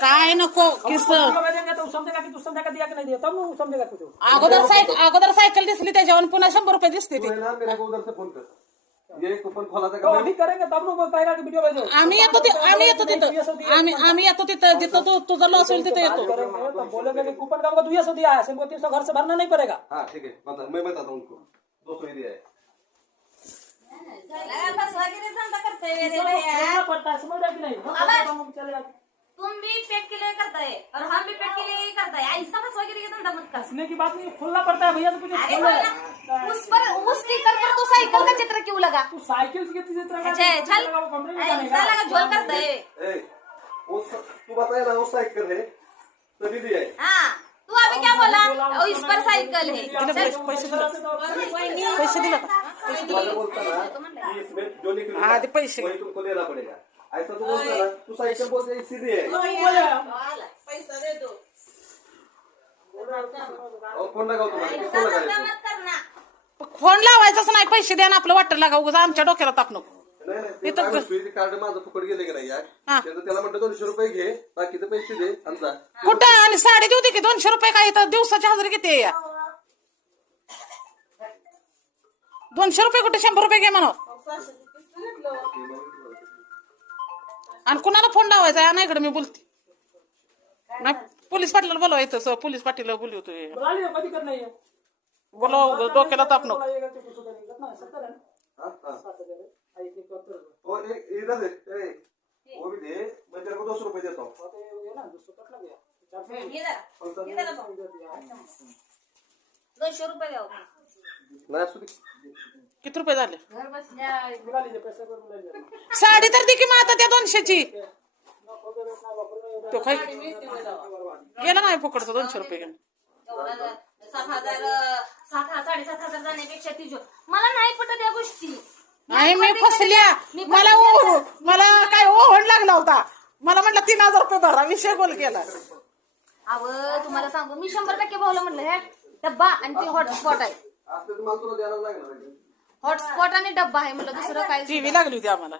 काय नको किस तो समजेगा कि तू समझेगा दिया कि नहीं दिया तब वो समझेगा कुछ। अगोदर सायकल दिसली त्याच्यावर पुन्हा 100 रुपये दिसते तू ते है ना मेरे को उधर से फोन कर ये कूपन खोला था तो अभी करेंगे तब लोग कहेगा कि वीडियो भेजो। आम्ही येतो तिथं आम्ही येतो तिथं जिथं तुझं लॉस होईल तिथं येतो। करेंगे तो बोलेंगे कि कूपन का हमको 200 दिया है, हमको 300 घर से भरना नहीं पड़ेगा। हाँ ठीक है बता मैं बताता हूँ उनको 200 ही दिया है बस वगैरह धंधा करते मेरे भैया करना पड़ता है, समझ रहे कि नहीं? हम चलेगा। तुम भी पेट के लिए करता है और हम भी पेट के लिए ही करता है। ऐसा बस वगैरह का धंधा मत कर। हंसने की बात नहीं, खोलना पड़ता है भैया तो कुछ अरे खोलना है। बोला, उस पर उस स्टिकर पर तो साइकिल का चित्र क्यों लगा? तू साइकिल की चित्र लगा, अच्छा चल वो कमरे में ऐसा लगा झोल करता है। ए तू बताया ना वो साइकिल है तभी दिया है हाँ तू अभी क्या बोला? और इस पर साइकिल है। पैसे दिले का वाला बोलता ना कि इसमें जो निकलेगा आधी पैसे वही तुमको देना पड़ेगा ऐसा तू बोलता ना तू साइकिल बोलते इसीलिए है पैसा दे दो। और फोन लगाओ तुम्हारे ऐसा किसको धंधा लगाया मत करना। फोन लावायचाच नाही, पैसे द्या ना आपलं वाटर लागा उगाच आमच्या डोक्याला ताप नको। नाही नाही ते काय म्हणतोय, ते कार्ड माझं फुकट गेले की नाही यार हा. त्याला म्हणतो 200 रुपये घे बाकीचे पैसे दे आणि जा कुठं आणि साडी देऊ दे की 200 रुपये काय तर दिवसाची हजेरी किती आहे या 200 रुपये कुठे 100 रुपये घे म्हणा। आणि कुणाला फोन लावायचा नाही इकडे मी बोलते नाही पोलीस पाटील बोलवायचं पोलीस पाटील बोलवतो बुला लियो, कभी करना ही है। बोलव डोक्याला ताप नको। बुलाइएगा तो कुछ होगा नहीं, कितना है? 70 है ना? हाँ, हाँ। 7 है। आई के 70 है। और इधर दे वो भी दे मैं तेरे को 200 रुपए देता हूँ तो ये ना 200 कट लग गया। 400 ये जरा ये जरा इधर दिया है। 200 रुपये द्या। नाही असू दे किती रुपये झाले? घर बसल्या बुला लीजिए, पैसे को बुला लीजिए। साडी तर दे की मग आता त्या 200ची ना खोके ना वापरने तो काय गेला नाही फुकटचं 200 रुपये घेऊन 7,000 जाण्यापेक्षा ती जो मला नाही पटत या गोष्टी। नाही मी फसल्या मला काय ओहण लागला होता मला म्हटलं 3000 रुपये भरा विषय गोल केला। अव तुम्हाला सांगू मी 100% भावलं म्हणलं हे डब्बा आणि ते हॉटस्पॉट आहे। असते तुम्हाला तुला द्यायला लागणार हॉटस्पॉट आणि डब्बा आहे म्हणलं दुसरं काय टीव्ही लागली होती आम्हाला।